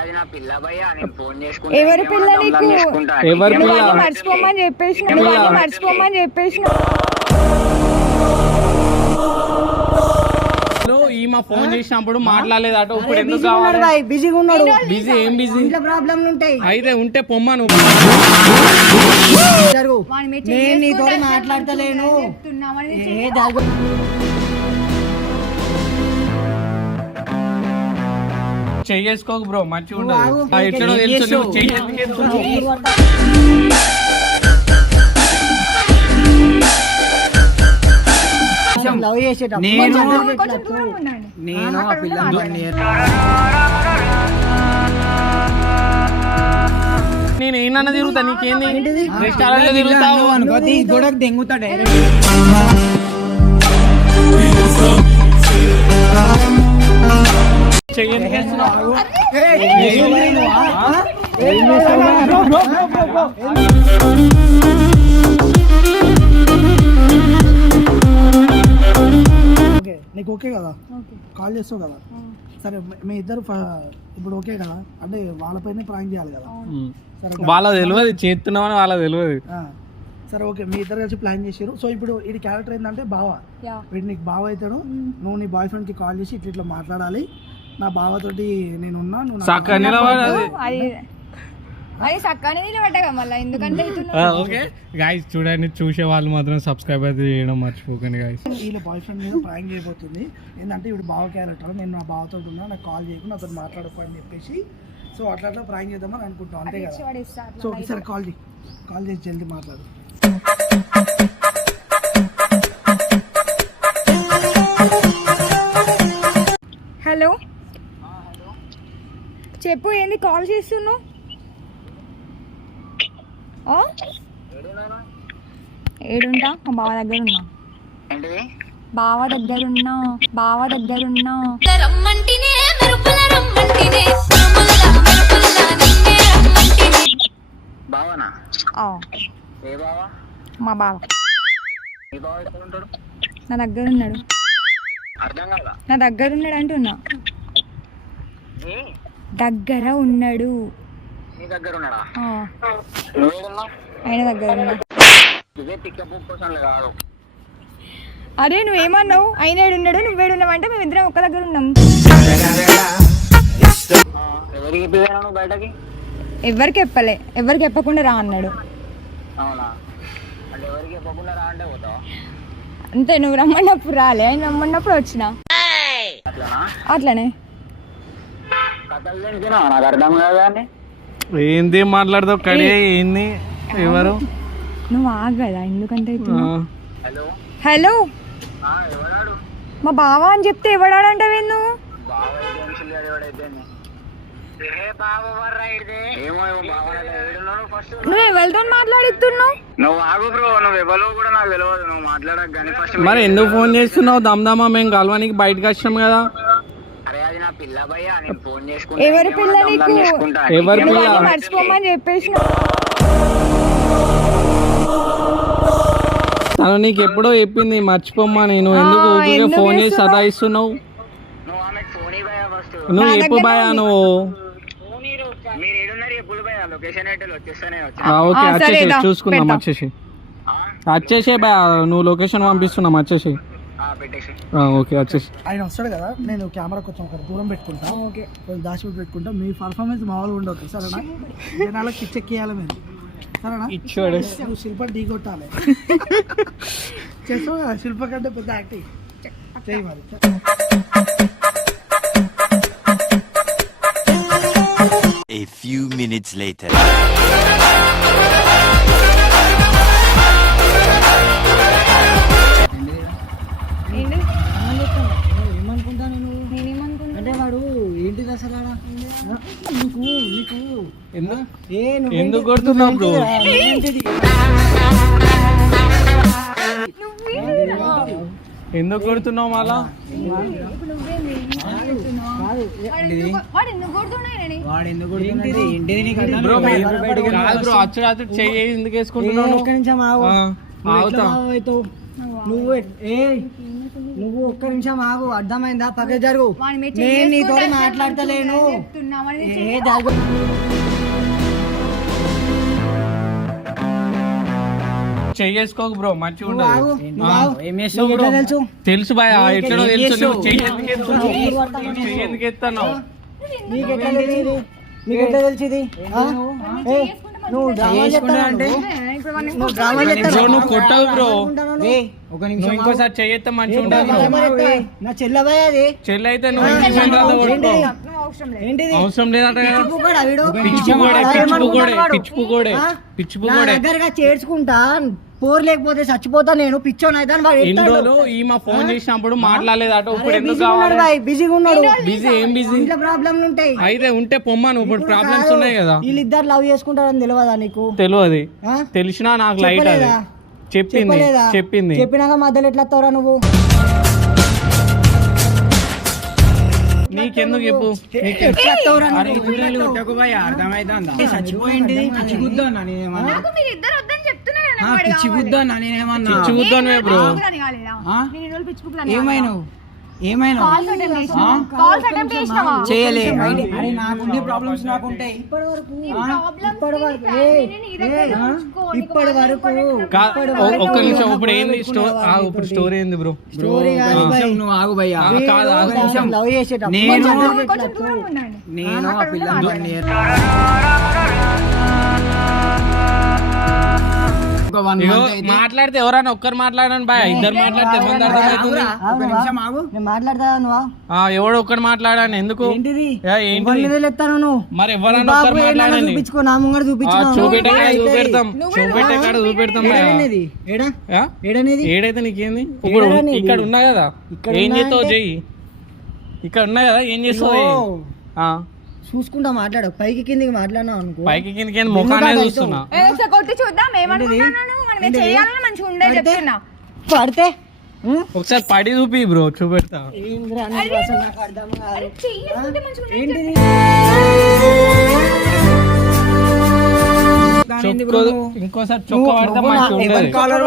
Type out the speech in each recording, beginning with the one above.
అది నా పిల్ల భయ్యా నేను ఫోన్ చేసుకుంటా. ఎవరి పిల్ల నీకు? ఎవరి నువ్వు పిల్ల? అన్ని మర్చిపోమని చెప్పేసిన? ఏం నువ్వు అన్ని పిల్ల? మర్చిపోమని చెప్పేసిన? ఈమె ఫోన్ చేసినప్పుడు మాట్లాడలేదట. ఇప్పుడు ఎందుకు బిజీగా ఉన్నాడు కావాలి? బాయ్ బిజీగా ఉన్నాడు. బిజీ ఏం బిజీ? ఇంట్లో ప్రాబ్లంలు ఉంటాయి. అయితే ఉంటే జరుగు వాడిని మీరు నేను నీతో మాట్లాడతలేను. ఏ చెయ్యేసుకోకు బ్రో మంచిగా. ఉండదు. ఎట్లనో తెలుసు? నువ్వు చెయ్యి ఎందుకు. లవ్ చేసేటప్పుడు. నేను- కొంచెం కొంచెం దూరం ఉండండి. నేను ఆ పిల్ల నేను ఏమన్నా తిరుగుతా? నీకేంది? రెస్టారెంట్లో తిరుగుతావు. అనుకో ఈ దెంగుతా డైరెక్ట్ నీకు ఓకే కదా? కాల్ చేస్తావు కదా? సరే మీ- ఇద్దరు ఇప్పుడు ఓకే కదా? అంటే వాళ్ళపైనే ప్రాంక్ చేయాలి కదా? వాళ్ళ తెలియదు చేస్తున్నామని వాళ్ళ తెలియదు. సరే ఓకే మీ ఇద్దరు కలిసి ప్లాన్ చేసారు సో ఇప్పుడు ఇది క్యారెక్టర్ ఏంటంటే బావ. యా. వీడు నీకు బావ అవుతాడు. నువ్వు నీ బాయ్ ఫ్రెండ్కి కాల్ చేసి ఇట్లా ఇట్లా మాట్లాడాలి. నా బావతోటి నేను ఉన్నా నువ్వు అది అది నిలబడ్డాగా మళ్ళీ? ఎందుకంటే ఇటు ఓకే. గాయస్ చూడండి చూసే వాళ్ళు మాత్రం సబ్స్క్రైబ్ అయితే చేయడం మర్చిపోకండి గాయస్ వీళ్ళ బాయ్ ఫ్రెండ్ మీద ప్రాంక్ చేయబోతుంది. ఏంటంటే ఇప్పుడు బావ క్యారెక్టర్ నేను నా బావతో ఉన్నా నాకు కాల్ చేయకుండా నాతో మాట్లాడుకో అని చెప్పేసి. సో అట్లా అట్లా ప్రాంక్ చేద్దామని అనుకుంటాం అంతే కదా. వాడు ఇస్తా అట్లా సో ఒకసారి కాల్ చేయి. కాల్ చేసి జల్దీ మాట్లాడు. చెప్పు ఏంది కాల్ చేస్తున్నావు? ఆ? ఏడుంటా? మా బావ దగ్గర ఉన్నా బావ దగ్గర ఉన్నా బావ దగ్గర ఉన్నా రమ్మంటినే మెరుపుల రమ్మంటినే రాముల మెరుపుల నిన్నే రమ్మంటినే. బావనా? ఆ, ఏ బావ? మా బావ. నా దగ్గర ఉన్నాడు నా దగ్గర ఉన్నాడు అంటున్నా దగ్గర ఉన్నాడు. దగ్గర ఉన్నాడా? ఆయన దగ్గర ఉన్నా ఇదే పికప్ కోసం కాదు. అరే నువ్వేమన్నావు? ఆయన ఏడున్నాడు నువ్వేడున్నావు అంటే మేము ఇద్దరం ఒక్క దగ్గర ఉన్నాం. ఎవరికి చెప్పలే ఎవరికి చెప్పకుండా రా అన్నాడు. అంతే నువ్వు రమ్మన్నప్పుడు రాలే ఆయన రమ్మన్నప్పుడు వచ్చిన. అట్లనా. నాకు అర్థం ఏంది మాట్లాడతావు? కడి ఏంది? ఎవరు? నువ్వు ఆగదా ఎందుకంటే హలో. హలో. ఆ, ఎవడాడు మా బావ అని చెప్తే ఎవడాడంటావే నువ్వు నువ్వు ఎవరితో మాట్లాడిస్తున్నావు నువ్వు ఆగు బ్రో నువ్వు ఎవరో కూడా నాకు తెలియదు నువ్వు మాట్లాడక కానీ ఫస్ట్ మరి ఎందుకు ఫోన్ చేస్తున్నావు? దమ్దమా మేము కలవానికి బయటకు వచ్చాం కదా. నా పిల్ల భయ్యా నేను ఫోన్ చేసుకుంటా ఎవరి పిల్ల ఇంకేమన్నా నీకు? చేసుకుంటా. ఎవరి నువ్వు పిల్ల? మర్చిపోమని చెప్పేసిన తను నీకు ఎప్పుడో చెప్పింది మర్చిపోమ్మా నేను ఎందుకు ఆ, ఊరికే ఎందుకు ఫోన్ చేసి చేస్తున్నావు? సతాయిస్తున్నావు నువ్వు ఆమెకు ఫోన్ ఇవ్వయా ఫస్ట్ నువ్వు నా చెప్పు దగ్గరనే బాయా ఉంది. నువ్వు మీరు ఏడున్నారు ఎప్పుడు భయ్యా లొకేషన్ ఏంటో వచ్చేస్తానే వచ్చా ఆ, ఓకే ఆ, సరే, వచ్చేసి దా, చూసుకుందాం పెడతా. వచ్చేసి వచ్చేసే బా నువ్వు లొకేషన్ పంపిస్తున్నాం వచ్చేసి ఓకే వచ్చేసి ఆయన వస్తాడు కదా నేను కెమెరా కొంచెం ఒక దూరం పెట్టుకుంటా. ఓకే. కొంచెం దాచి పెట్టుకుంటా. మీ పర్ఫార్మెన్స్ మామూలుగా ఉండదు సరేనా? జనాలకు పిచ్చెక్కియాలి మీరు సరేనా? ఇచ్చాడు. నువ్వు శిల్ప ఢీ కొట్టాలి. చేస్తావు? కదా శిల్ప కంటే పెద్ద యాక్టింగ్ చేయి మరి A few minutes later. ఎందుకు కొడుతున్నావు బ్రో? ఎందుకు కొడుతున్నావు మళ్ళా బ్రో చెయ్యి ఎందుకు వేసుకుంటున్నావు నువ్వు ఏ నువ్వు ఒక్క నిమిషం ఆగు అర్థమైందా? పక్క జరుగు. నేను నీతో మాట్లాడతలేను. ఏ జరుగు చెయ్యేసుకోకు బ్రో మంచిగా ఉండదు. తెలుసు? తెలుసు బాయ్ ఎట్లనో ఏం తెలుసు? చేస్తావు? నువ్వు చెయ్యి ఎందుకు ఎత్తున్నావు? నువ్వు చెయ్యి ఎందుకు ఎత్తున్నావు నీకు ఎట్లా తెలిసింది నీకు ఎట్లా తెలిసింది నువ్వు డ్రామా చేసుకుంటా అంటే ఇప్పుడు వాడిని నువ్వు డ్రామా బ్రో చేస్తావు? నువ్వు కొట్టవు బ్రో. ఏ ఒక నువ్వు నిమిషం ఇంకోసారి మంచిగా ఉండదు బ్రో డ్రామా చేస్తావా? నా చెల్లబాయ్ అది? చెల్లి అయితే నువ్వు ఇంటికి రాదు కొట్టుకో నువ్వు అవసరం ఏంటిది? లేదంట కదా. దగ్గరగా చేర్చుకుంటా. పోరు లేకపోతే చచ్చిపోతా నేను పిచ్చోని అయితే వాడు ఇన్ని ఎత్తాడు. రోజులు? ఈ మా ఫోన్ చేసినప్పుడు మాట్లాడలేదట ఇప్పుడు అరే, ఎందుకు బిజీగా ఉన్నాడు కావాలి? బాయ్, బిజీగా ఉన్నాడు. బిజీ ఏం బిజీ? ఇంట్లో ప్రాబ్లంలు ఉంటాయి. అయితే ఉంటే పొమ్మను ఇప్పుడు ప్రాబ్లమ్స్ ఉన్నాయి కదా. వీళ్ళిద్దరు లవ్ చేసుకుంటారని తెలియదా నీకు? తెలియదు ఆ? తెలిసినా నాకు లైట్ అది? చెప్పింది చెప్పింది. చెప్పినాక మధ్యలో ఎట్లా వస్తావురా నువ్వు? నీకెందుకు చెప్పు? చచ్చిపోయింది పిచ్చి గుద్దన్నా నేనేమన్నా? పిచ్చి బ్రో. ఏమైనావు? చేయలే. అరే నాకుండే ప్రాబ్లమ్స్ నాకుంటాయి. ఇప్పటి వరకు ఒక్క నిమిషం ఇప్పుడు ఏంది? ఇప్పుడు స్టోరీ ఏంది బ్రో? స్టోరీ. నువ్వు ఆగు భయ్యా నేను- నేను ఆ పిల్లని మాట్లాడితే ఎవరైనా ఒక్కరు మాట్లాడని బాయ్. ఇద్దరు మాట్లాడితే మాట్లాడతా నువ్వు ఆ, ఎవడో ఒక్కడు మాట్లాడాను. ఎందుకు? మరి ఎవరైనా బాబు ఒక్కరు ఏడన్నా మాట్లాడండి. చూపించుకో నా ముంగడ ఆ, చూపించుకో. చూపెట్టే కాడ చూపెడతాం చూపెట్టే కాడ ఏడైతే నీకేంది? ఇప్పుడు? ఇక్కడ ఉన్నా కదా? ఇక్కడ ఏం చేస్తావు? చెయ్యి ఇక్కడ ఉన్నా కదా? ఏం చేస్తావు చూసుకుంటా మాట్లాడు. పైకి కిందికి మాట్లాడినావు అనుకో. పైకి కిందకి ముఖానే చూస్తున్నా కొట్టి చూద్దాం. ఏమనుకుంటున్నాను మనం చేయాలని మంచిగా ఉండే చెప్తున్నా పడితే? ఒకసారి పడి చూపి బ్రో చూపెడతా? ఇంకోసారి కాలర్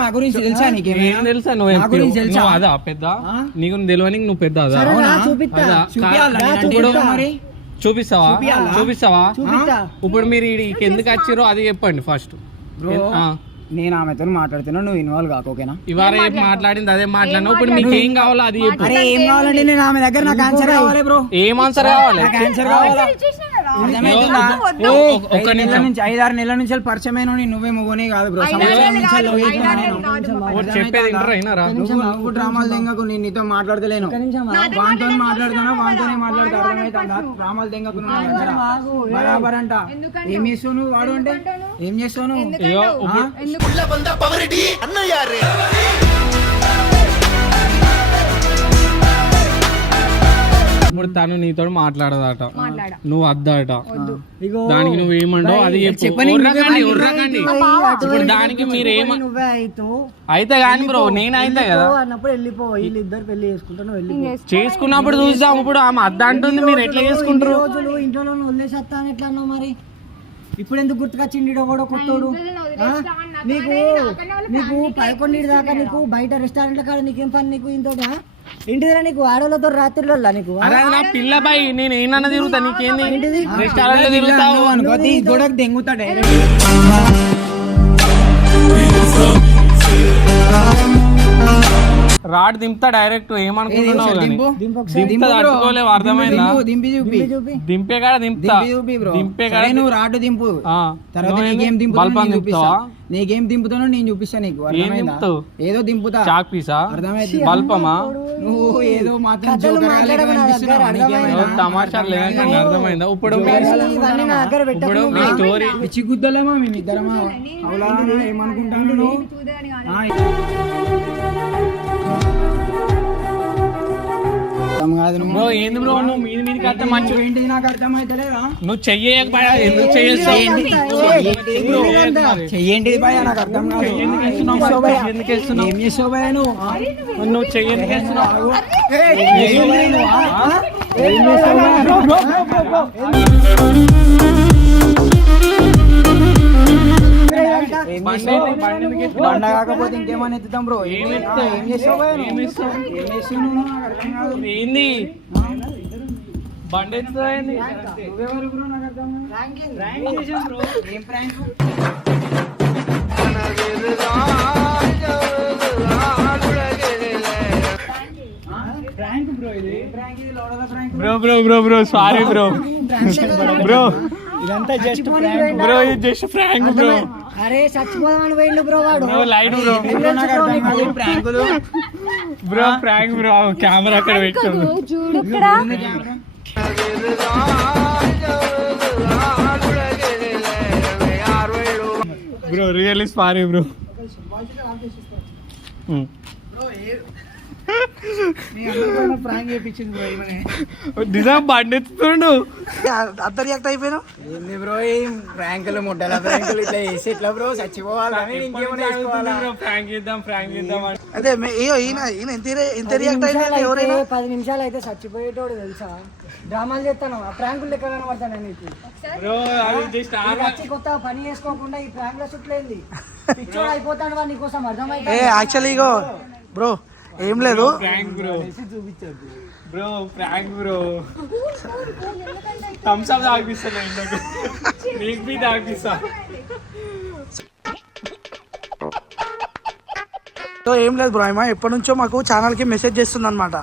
నా గురించి తెలుసా తెలుసా? నువ్వు తెలుసా? అదా పెద్ద? నీకు తెలియని నువ్వు పెద్ద అదా? చూపిస్తా. చూపిస్తావా? చూపియాలా? చూపిస్తావా? చూపిస్తా. ఇప్పుడు మీరు ఈడికి ఎందుకు వచ్చారో అది చెప్పండి ఫస్ట్. బ్రో నేను ఆమెతో మాట్లాడుతున్నా నువ్వు ఇన్వాల్వ్ కాకు ఓకేనా? ఇవాళ ఏం మాట్లాడింది? అదే మాట్లాడినా? ఇప్పుడు మీకు ఏం కావాలో అది చెప్పు. అరే ఏం కావాలంటే నేను ఆమె దగ్గర నాకు ఆన్సర్ కావాలి బ్రో. ఏం ఆన్సర్ కావాలి? నాకు ఆన్సర్ కావాలా? ఇచ్చేసినా కదా అర్థమవుతుందా? ఓ, ఒ- ఒక్క ఐదు నెలల నిమిషం నుంచి ఐదారు నెలల నుంచి పరిచయమైన నువ్వే మొగనే కాదు బ్రో. డ్రామాలు దెంగకు నేను నీతో మాట్లాడతలేను. ఒక్క నిమిషం. ఆగు. వాంతో మాట్లాడుతున్నా వాంతోనే మాట్లాడుతా అర్థమవుతుందా డ్రామాలు దెంగకు. బరాబర్ అంట ఏం చేస్తావు నువ్వు వాడు అంటే ఏం చేస్తావు నువ్వు ఇప్పుడు తను నీతో మాట్లాడదట. మాట్లాడా. నువ్వు అద్దట. ఇగో దానికి నువ్వు ఏమండో అది ఇప్పుడు దానికి మీరు ఏమ అయితే. కానీ బ్రో నేను అయితే కదా. అన్నప్పుడు వెళ్ళిపో. వీళ్ళిద్దరు పెళ్ళి చేసుకుంటా నువ్వు వెళ్ళిపో. చేసుకున్నప్పుడు చూద్దాం. ఇప్పుడు ఆమె అద్ద అంటుంది మీరు ఎట్లా చేసుకుంటారు? ఇంట్లో వదిలేసేస్తాను ఎట్లా అన్నావు మరి? ఇప్పుడు ఎందుకు గుర్తుకొచ్చింది ఈడ కూడా కొత్తోడు? ఆ? నీకు నీకు పదకొండు దాకా నీకు బయట రెస్టారెంట్ల కాడ నీకేం పని నీకు ఇంతోట ఇంటి దగ్గర నీకు ఆడోళ్ళతో రాత్రిలో నీకు? అరే అది నా పిల్ల బాయ్ నేను ఏమన్నా తిరుగుతా నీకేంది? రెస్టారెంట్లో తిరుగుతావు అనుకో గొడవకు దెంగుతా డైరెక్ట్ రాడ్ దింపుతా డైరెక్ట్ ఏమనుకుంటున్నావు దింపు? దింపు ఒకసారి. దింపుతా తట్టుకోలేవు అర్థమైందా? దింపు, దింపి చూపి. దింపే కాడ దింపుతా. దింపి కాడ నువ్వు రాడు దింపు. ఆ. తర్వాత? నీకేం దింపుతానో నేను చూపిస్తా. నీకేం దింపుతానో నేను చూపిస్తా నీకు. అర్థమైందా? దింపుతావు? ఏదో దింపుతా. చాక్ పీసా? బల్పమా? నువ్వు ఏదో మాత్రం లేదంటే అర్థమైందా? ఇప్పుడు ఇప్పుడు మీ స్టోరీ పిచ్చి గుద్దలేమా మేము ఇద్దరమా అవులా ఏమనుకుంటాను నువ్వు? అర్థం కాదు. బ్రో ఏంది బ్రో నువ్వు మీది మీదకి వస్తే మంచి ఏంటిది నాకు అర్థమైతలేదా? నువ్వు చెయ్యకపోయా ఎందుకు చేయొచ్చు చెయ్యేంటిది భయ నాకు అర్థం కాదు. ఎందుకు వేస్తున్నావు? ఎందుకు వేస్తున్నావు? ఏం చేస్తావు భయ నువ్వు? నువ్వు చెయ్యి ఎందుకు వేస్తున్నావు? ఏం చేస్తావు ఏం చేస్తావు బండ కాకపోతే ఇంకేమని ఎత్తుతాం బ్రో? ఏం ఏం? నాకు అర్థం కాదు. ఏంది? బండి ఎత్తుతాయింది నువ్వెవరు బ్రో? నాకు అర్థం కాదు. ఏం bro? Prank bro bro bro bro sorry bro bro ఇదంతా జస్ట్ ప్రాంక్ బ్రో ఇది జస్ట్ ఫ్రాంక్ బ్రో అరే చచ్చిపోదామని పోయిండు బ్రో వాడు. Bro light bro bro prank bro camera అక్కడ పెట్టాము చూడు ఇక్కడ. Bro really sorry bro bro నిజం ఎత్తుతుండు అంత రియాక్ట్ అయిపోయినావు? ఏంది బ్రో ఈ ప్రాంకులు ముడ్డల ప్రాంకులు ఇట్లా చేసి ఇట్లా బ్రో? చచ్చిపోవాలి? ప్రాంక్ చేద్దాం ప్రాంక్ చేద్దాం అదే ఏ ఈయన ఈయన ఎంత ఎంత రియాక్ట్ అయినా ఎవరైనా? పది నిమిషాలు అయితే చచ్చిపోయేటోడు తెలుసా? డ్రామాలు చేస్తాను. ఆ ప్రాంకులు లెక్క కనబడతాను నీకు? బ్రో అది జస్ట్ నీకు వచ్చి కొత్త పని చేసుకోకుండా ఈ ప్రాంక్ల చుట్లేదు పిచ్చోడు అయిపోతాడు వాడు నీకోసం అర్థమైతే ఏ యాక్చువల్లీ బ్రో ఏం లేదు. Bro bro prank bro Thums Up తాగిపిస్తాను ఇంట్లోకి నీకు బి తాగిపిస్తా. సో ఏం లేదు బ్రో ఏమో ఎప్పటి నుంచో మాకు ఛానల్కి మెసేజ్ చేస్తుంది అనమాట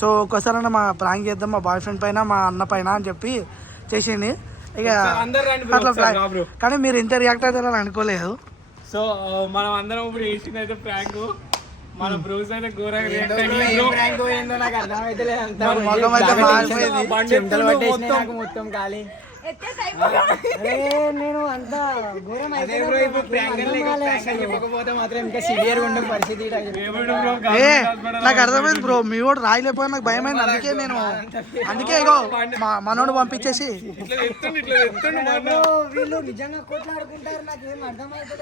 సో ఒక్కసారైనా మా ప్రాంక్ చేద్దాం మా బాయ్ ఫ్రెండ్ పైన మా అన్న పైన అని చెప్పి చేసింది. ఇక అట్లా. కానీ మీరు ఇంత రియాక్ట్ అవుతారని అనుకోలేదు. సో మనం అందరం ఇప్పుడు వేసింది అయితే ప్రాంక్ మన బ్రోస్ అయితే ఘోరంగా నాకు మొత్తం ఖాళీ. నేను అంత ఘోరం నాకు అర్థమైంది బ్రో మీ వాడు రాయలేకపోయినా నాకు భయమైంది. అందుకే నేను అందుకే ఇగో మా మనోడు పంపించేసి. వీళ్ళు నిజంగా కొట్లాడుకుంటారు నాకు ఏం అర్థమైతే